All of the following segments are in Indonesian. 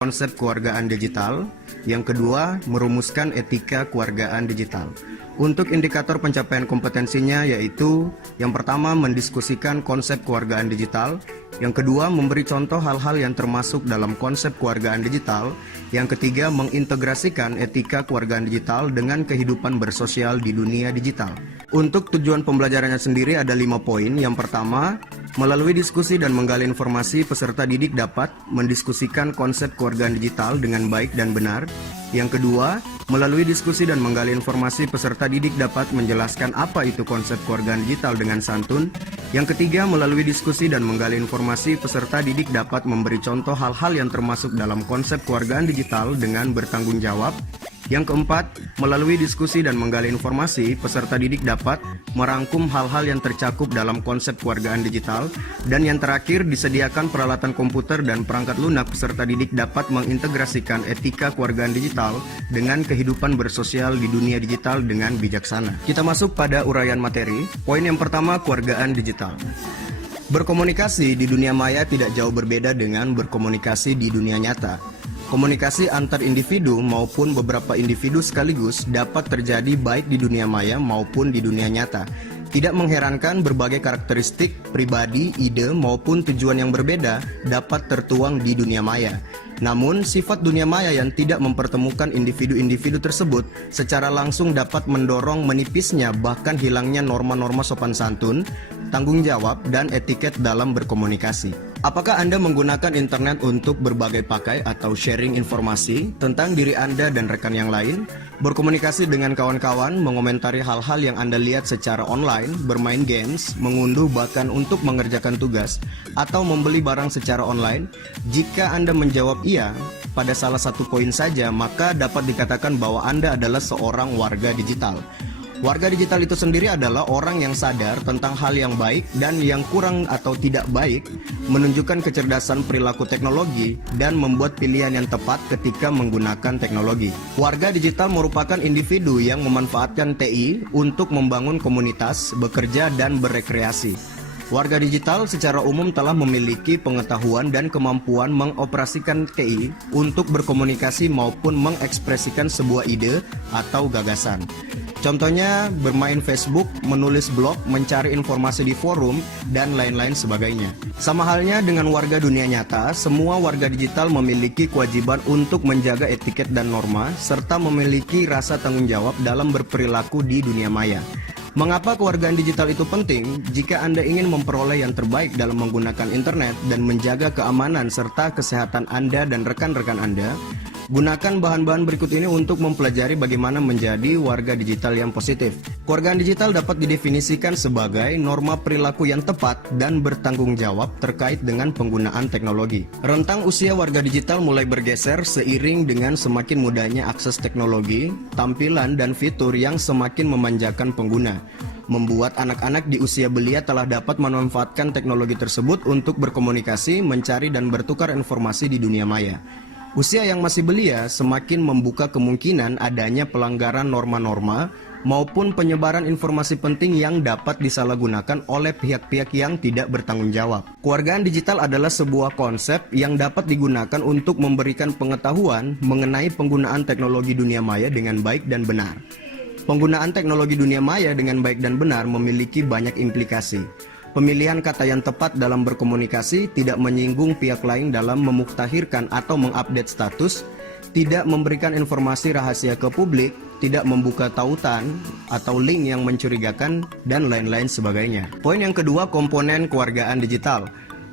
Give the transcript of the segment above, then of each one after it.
konsep keluargaan digital. Yang kedua, merumuskan etika keluargaan digital. Untuk indikator pencapaian kompetensinya yaitu yang pertama, mendiskusikan konsep keluargaan digital. Yang kedua, memberi contoh hal-hal yang termasuk dalam konsep keluargaan digital. Yang ketiga, mengintegrasikan etika keluargaan digital dengan kehidupan bersosial di dunia digital. Untuk tujuan pembelajarannya sendiri ada 5 poin. Yang pertama, melalui diskusi dan menggali informasi, peserta didik dapat mendiskusikan konsep keluargaan digital dengan baik dan benar. Yang kedua, melalui diskusi dan menggali informasi, peserta didik dapat menjelaskan apa itu konsep keluargaan digital dengan santun. Yang ketiga, melalui diskusi dan menggali informasi, peserta didik dapat memberi contoh hal-hal yang termasuk dalam konsep keluargaan digital dengan bertanggung jawab. Yang keempat, melalui diskusi dan menggali informasi, peserta didik dapat merangkum hal-hal yang tercakup dalam konsep keluargaan digital. Dan yang terakhir, disediakan peralatan komputer dan perangkat lunak, peserta didik dapat mengintegrasikan etika keluargaan digital dengan kehidupan bersosial di dunia digital dengan bijaksana. Kita masuk pada uraian materi. Poin yang pertama, keluargaan digital. Berkomunikasi di dunia maya tidak jauh berbeda dengan berkomunikasi di dunia nyata. Komunikasi antar individu maupun beberapa individu sekaligus dapat terjadi baik di dunia maya maupun di dunia nyata. Tidak mengherankan berbagai karakteristik, pribadi, ide maupun tujuan yang berbeda dapat tertuang di dunia maya. Namun, sifat dunia maya yang tidak mempertemukan individu-individu tersebut secara langsung dapat mendorong menipisnya bahkan hilangnya norma-norma sopan santun, tanggung jawab, dan etiket dalam berkomunikasi. Apakah Anda menggunakan internet untuk berbagai pakai atau sharing informasi tentang diri Anda dan rekan yang lain, berkomunikasi dengan kawan-kawan, mengomentari hal-hal yang Anda lihat secara online, bermain games, mengunduh bahkan untuk mengerjakan tugas, atau membeli barang secara online? Jika Anda menjawab iya pada salah satu poin saja, maka dapat dikatakan bahwa Anda adalah seorang warga digital. Warga digital itu sendiri adalah orang yang sadar tentang hal yang baik dan yang kurang atau tidak baik, menunjukkan kecerdasan perilaku teknologi, dan membuat pilihan yang tepat ketika menggunakan teknologi. Warga digital merupakan individu yang memanfaatkan TI untuk membangun komunitas, bekerja, dan berekreasi. Warga digital secara umum telah memiliki pengetahuan dan kemampuan mengoperasikan TI untuk berkomunikasi maupun mengekspresikan sebuah ide atau gagasan. Contohnya bermain Facebook, menulis blog, mencari informasi di forum, dan lain-lain sebagainya. Sama halnya dengan warga dunia nyata, semua warga digital memiliki kewajiban untuk menjaga etiket dan norma, serta memiliki rasa tanggung jawab dalam berperilaku di dunia maya. Mengapa kewargaan digital itu penting? Jika Anda ingin memperoleh yang terbaik dalam menggunakan internet dan menjaga keamanan serta kesehatan Anda dan rekan-rekan Anda, gunakan bahan-bahan berikut ini untuk mempelajari bagaimana menjadi warga digital yang positif. Kewargaan digital dapat didefinisikan sebagai norma perilaku yang tepat dan bertanggung jawab terkait dengan penggunaan teknologi. Rentang usia warga digital mulai bergeser seiring dengan semakin mudahnya akses teknologi, tampilan dan fitur yang semakin memanjakan pengguna, membuat anak-anak di usia belia telah dapat memanfaatkan teknologi tersebut untuk berkomunikasi, mencari dan bertukar informasi di dunia maya. Usia yang masih belia semakin membuka kemungkinan adanya pelanggaran norma-norma maupun penyebaran informasi penting yang dapat disalahgunakan oleh pihak-pihak yang tidak bertanggung jawab. Kewargaan digital adalah sebuah konsep yang dapat digunakan untuk memberikan pengetahuan mengenai penggunaan teknologi dunia maya dengan baik dan benar. Penggunaan teknologi dunia maya dengan baik dan benar memiliki banyak implikasi. Pemilihan kata yang tepat dalam berkomunikasi, tidak menyinggung pihak lain dalam memuktahirkan atau mengupdate status, tidak memberikan informasi rahasia ke publik, tidak membuka tautan atau link yang mencurigakan, dan lain-lain sebagainya. Poin yang kedua, komponen kewargaan digital.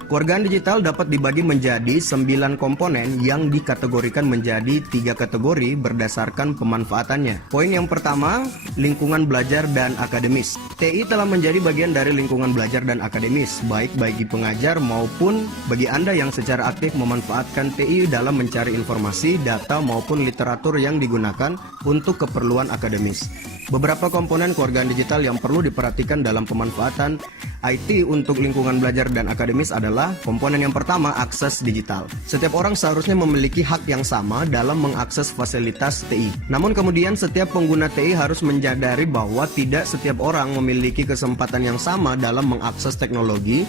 Kewargaan digital dapat dibagi menjadi 9 komponen yang dikategorikan menjadi 3 kategori berdasarkan pemanfaatannya. Poin yang pertama, lingkungan belajar dan akademis. TI telah menjadi bagian dari lingkungan belajar dan akademis, baik bagi pengajar maupun bagi Anda yang secara aktif memanfaatkan TI dalam mencari informasi, data maupun literatur yang digunakan untuk keperluan akademis. Beberapa komponen kewargaan digital yang perlu diperhatikan dalam pemanfaatan IT untuk lingkungan belajar dan akademis adalah komponen yang pertama, akses digital. Setiap orang seharusnya memiliki hak yang sama dalam mengakses fasilitas TI. Namun kemudian setiap pengguna TI harus menyadari bahwa tidak setiap orang memiliki kesempatan yang sama dalam mengakses teknologi,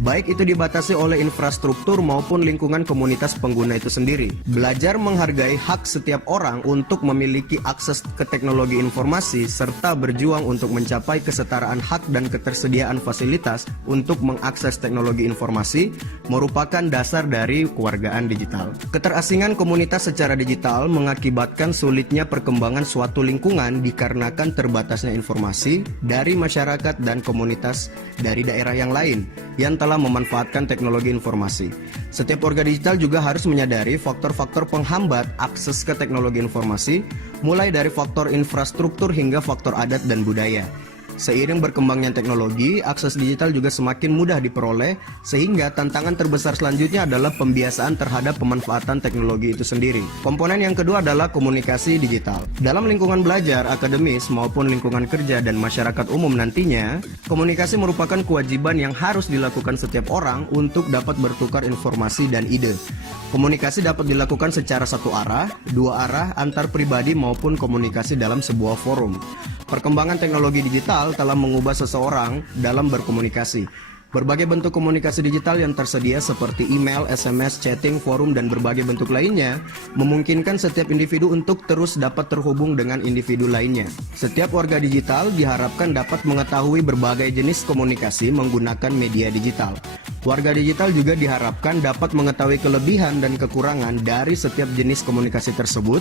baik itu dibatasi oleh infrastruktur maupun lingkungan komunitas pengguna itu sendiri. Belajar menghargai hak setiap orang untuk memiliki akses ke teknologi informasi serta berjuang untuk mencapai kesetaraan hak dan ketersediaan fasilitas untuk mengakses teknologi informasi merupakan dasar dari kewargaan digital. Keterasingan komunitas secara digital mengakibatkan sulitnya perkembangan suatu lingkungan dikarenakan terbatasnya informasi dari masyarakat dan komunitas dari daerah yang lain yang telah memanfaatkan teknologi informasi. Setiap warga digital juga harus menyadari faktor-faktor penghambat akses ke teknologi informasi, mulai dari faktor infrastruktur hingga faktor adat dan budaya. Seiring berkembangnya teknologi, akses digital juga semakin mudah diperoleh, sehingga tantangan terbesar selanjutnya adalah pembiasaan terhadap pemanfaatan teknologi itu sendiri. Komponen yang kedua adalah komunikasi digital. Dalam lingkungan belajar, akademis, maupun lingkungan kerja dan masyarakat umum nantinya, komunikasi merupakan kewajiban yang harus dilakukan setiap orang untuk dapat bertukar informasi dan ide. Komunikasi dapat dilakukan secara satu arah, dua arah, antar pribadi maupun komunikasi dalam sebuah forum. Perkembangan teknologi digital telah mengubah seseorang dalam berkomunikasi. Berbagai bentuk komunikasi digital yang tersedia seperti email, SMS, chatting, forum, dan berbagai bentuk lainnya memungkinkan setiap individu untuk terus dapat terhubung dengan individu lainnya. Setiap warga digital diharapkan dapat mengetahui berbagai jenis komunikasi menggunakan media digital. Warga digital juga diharapkan dapat mengetahui kelebihan dan kekurangan dari setiap jenis komunikasi tersebut,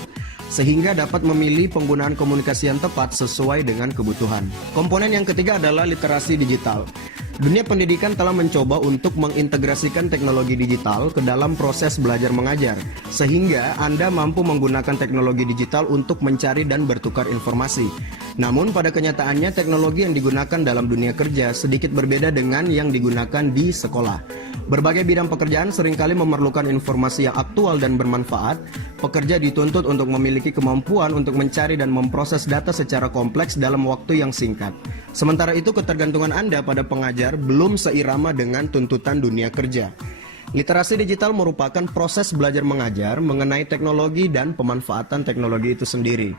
sehingga dapat memilih penggunaan komunikasi yang tepat sesuai dengan kebutuhan. Komponen yang ketiga adalah literasi digital. Dunia pendidikan telah mencoba untuk mengintegrasikan teknologi digital ke dalam proses belajar mengajar, sehingga Anda mampu menggunakan teknologi digital untuk mencari dan bertukar informasi. Namun pada kenyataannya teknologi yang digunakan dalam dunia kerja sedikit berbeda dengan yang digunakan di sekolah. Berbagai bidang pekerjaan seringkali memerlukan informasi yang aktual dan bermanfaat. Pekerja dituntut untuk memiliki kemampuan untuk mencari dan memproses data secara kompleks dalam waktu yang singkat. Sementara itu, ketergantungan Anda pada pengajar belum seirama dengan tuntutan dunia kerja. Literasi digital merupakan proses belajar mengajar mengenai teknologi dan pemanfaatan teknologi itu sendiri.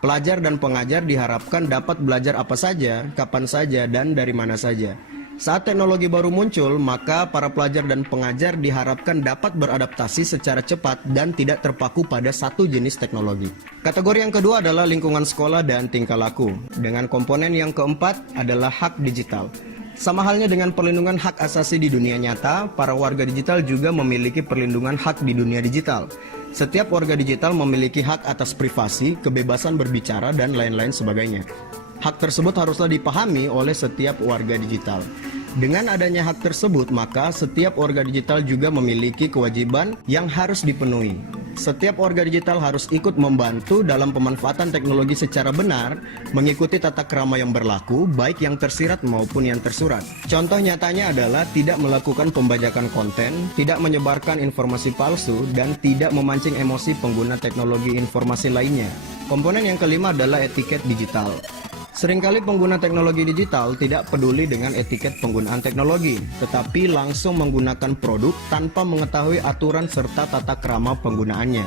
Pelajar dan pengajar diharapkan dapat belajar apa saja, kapan saja, dan dari mana saja. Saat teknologi baru muncul, maka para pelajar dan pengajar diharapkan dapat beradaptasi secara cepat dan tidak terpaku pada satu jenis teknologi. Kategori yang kedua adalah lingkungan sekolah dan tingkah laku. Dengan komponen yang keempat adalah hak digital. Sama halnya dengan perlindungan hak asasi di dunia nyata, para warga digital juga memiliki perlindungan hak di dunia digital. Setiap warga digital memiliki hak atas privasi, kebebasan berbicara, dan lain-lain sebagainya. Hak tersebut haruslah dipahami oleh setiap warga digital. Dengan adanya hak tersebut, maka setiap warga digital juga memiliki kewajiban yang harus dipenuhi. Setiap warga digital harus ikut membantu dalam pemanfaatan teknologi secara benar, mengikuti tata krama yang berlaku, baik yang tersirat maupun yang tersurat. Contoh nyatanya adalah tidak melakukan pembajakan konten, tidak menyebarkan informasi palsu, dan tidak memancing emosi pengguna teknologi informasi lainnya. Komponen yang kelima adalah etiket digital. Seringkali pengguna teknologi digital tidak peduli dengan etiket penggunaan teknologi, tetapi langsung menggunakan produk tanpa mengetahui aturan serta tata krama penggunaannya.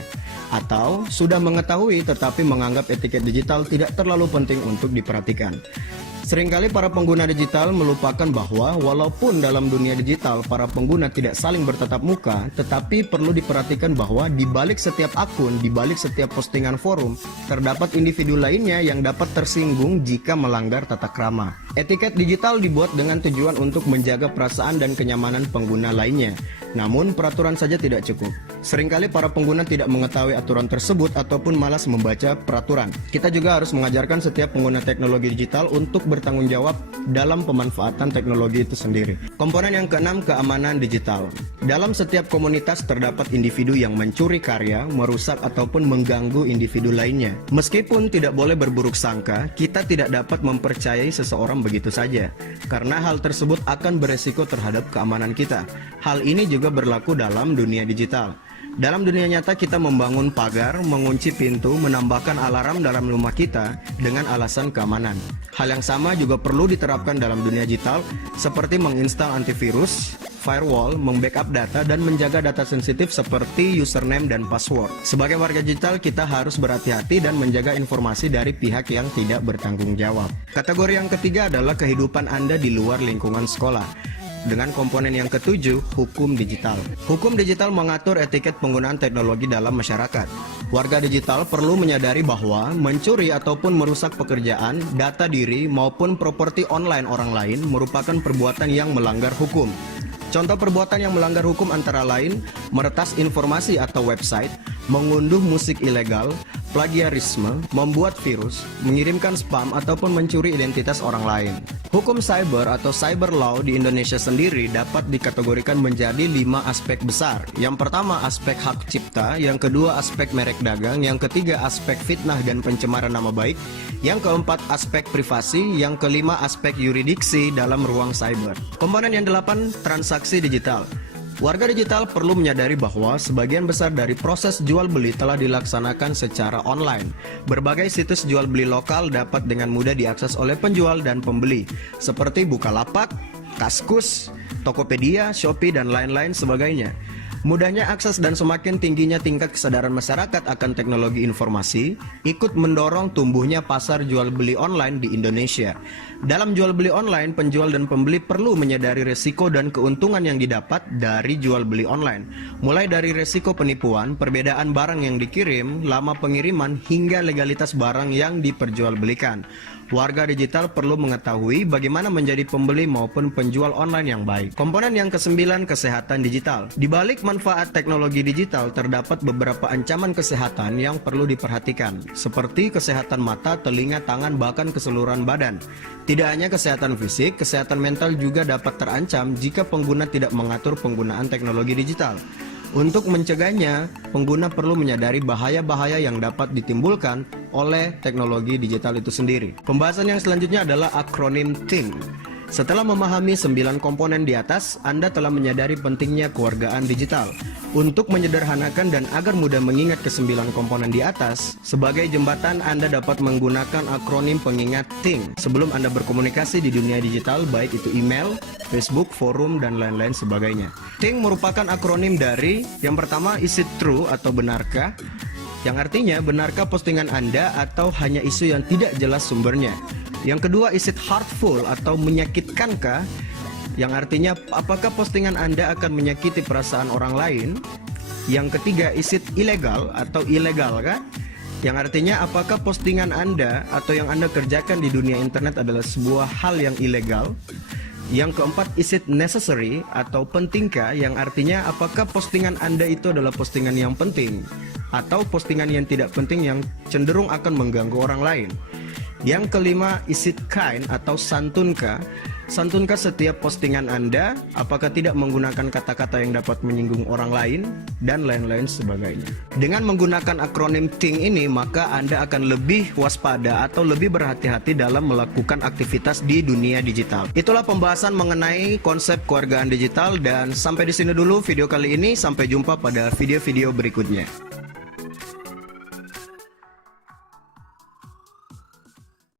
Atau sudah mengetahui tetapi menganggap etiket digital tidak terlalu penting untuk diperhatikan. Seringkali para pengguna digital melupakan bahwa walaupun dalam dunia digital para pengguna tidak saling bertatap muka, tetapi perlu diperhatikan bahwa di balik setiap akun, di balik setiap postingan forum, terdapat individu lainnya yang dapat tersinggung jika melanggar tata krama. Etiket digital dibuat dengan tujuan untuk menjaga perasaan dan kenyamanan pengguna lainnya. Namun peraturan saja tidak cukup. Seringkali para pengguna tidak mengetahui aturan tersebut ataupun malas membaca peraturan. Kita juga harus mengajarkan setiap pengguna teknologi digital untuk bertanggung jawab dalam pemanfaatan teknologi itu sendiri. Komponen yang keenam, keamanan digital. Dalam setiap komunitas terdapat individu yang mencuri karya, merusak ataupun mengganggu individu lainnya. Meskipun tidak boleh berburuk sangka, kita tidak dapat mempercayai seseorang begitu saja, karena hal tersebut akan beresiko terhadap keamanan kita. Hal ini juga berlaku dalam dunia digital. Dalam dunia nyata kita membangun pagar, mengunci pintu, menambahkan alarm dalam rumah kita dengan alasan keamanan. Hal yang sama juga perlu diterapkan dalam dunia digital, seperti menginstal antivirus, firewall, membackup data, dan menjaga data sensitif seperti username dan password. Sebagai warga digital, kita harus berhati-hati dan menjaga informasi dari pihak yang tidak bertanggung jawab. Kategori yang ketiga adalah kehidupan Anda di luar lingkungan sekolah. dengan komponen yang ketujuh, hukum digital. Hukum digital mengatur etiket penggunaan teknologi dalam masyarakat. Warga digital perlu menyadari bahwa mencuri ataupun merusak pekerjaan, data diri, maupun properti online orang lain merupakan perbuatan yang melanggar hukum. Contoh perbuatan yang melanggar hukum antara lain meretas informasi atau website, mengunduh musik ilegal, plagiarisme, membuat virus, mengirimkan spam, ataupun mencuri identitas orang lain. Hukum cyber atau cyber law di Indonesia sendiri dapat dikategorikan menjadi 5 aspek besar. Yang pertama aspek hak cipta, yang kedua aspek merek dagang, yang ketiga aspek fitnah dan pencemaran nama baik, yang keempat aspek privasi, yang kelima aspek yuridiksi dalam ruang cyber. Komponen yang 8, transaksi digital. Warga digital perlu menyadari bahwa sebagian besar dari proses jual beli telah dilaksanakan secara online. Berbagai situs jual beli lokal dapat dengan mudah diakses oleh penjual dan pembeli, seperti Bukalapak, Kaskus, Tokopedia, Shopee, dan lain-lain sebagainya. Mudahnya akses dan semakin tingginya tingkat kesadaran masyarakat akan teknologi informasi ikut mendorong tumbuhnya pasar jual beli online di Indonesia. Dalam jual beli online, penjual dan pembeli perlu menyadari resiko dan keuntungan yang didapat dari jual beli online. Mulai dari resiko penipuan, perbedaan barang yang dikirim, lama pengiriman, hingga legalitas barang yang diperjualbelikan. Warga digital perlu mengetahui bagaimana menjadi pembeli maupun penjual online yang baik. Komponen yang ke-9, kesehatan digital. Di balik manfaat teknologi digital terdapat beberapa ancaman kesehatan yang perlu diperhatikan, seperti kesehatan mata, telinga, tangan, bahkan keseluruhan badan. Tidak hanya kesehatan fisik, kesehatan mental juga dapat terancam jika pengguna tidak mengatur penggunaan teknologi digital. Untuk mencegahnya, pengguna perlu menyadari bahaya-bahaya yang dapat ditimbulkan oleh teknologi digital itu sendiri. Pembahasan yang selanjutnya adalah akronim THING. Setelah memahami 9 komponen di atas, Anda telah menyadari pentingnya kewargaan digital. Untuk menyederhanakan dan agar mudah mengingat ke-9 komponen di atas, sebagai jembatan Anda dapat menggunakan akronim pengingat THING sebelum Anda berkomunikasi di dunia digital, baik itu email, Facebook, forum, dan lain-lain sebagainya. THING merupakan akronim dari yang pertama, is it true atau benarkah? Yang artinya benarkah postingan Anda atau hanya isu yang tidak jelas sumbernya. Yang kedua, is it hurtful atau menyakitkankah? Yang artinya apakah postingan Anda akan menyakiti perasaan orang lain. Yang ketiga, is it illegal atau ilegal kah? Yang artinya apakah postingan Anda atau yang Anda kerjakan di dunia internet adalah sebuah hal yang ilegal. Yang keempat, is it necessary atau pentingkah? Yang artinya apakah postingan Anda itu adalah postingan yang penting atau postingan yang tidak penting yang cenderung akan mengganggu orang lain. Yang kelima, is it kind atau santunkah? Santunkah setiap postingan Anda? Apakah tidak menggunakan kata-kata yang dapat menyinggung orang lain? Dan lain-lain sebagainya. Dengan menggunakan akronim THING ini, maka Anda akan lebih waspada atau lebih berhati-hati dalam melakukan aktivitas di dunia digital. Itulah pembahasan mengenai konsep kewargaan digital, dan sampai di sini dulu video kali ini. Sampai jumpa pada video-video berikutnya.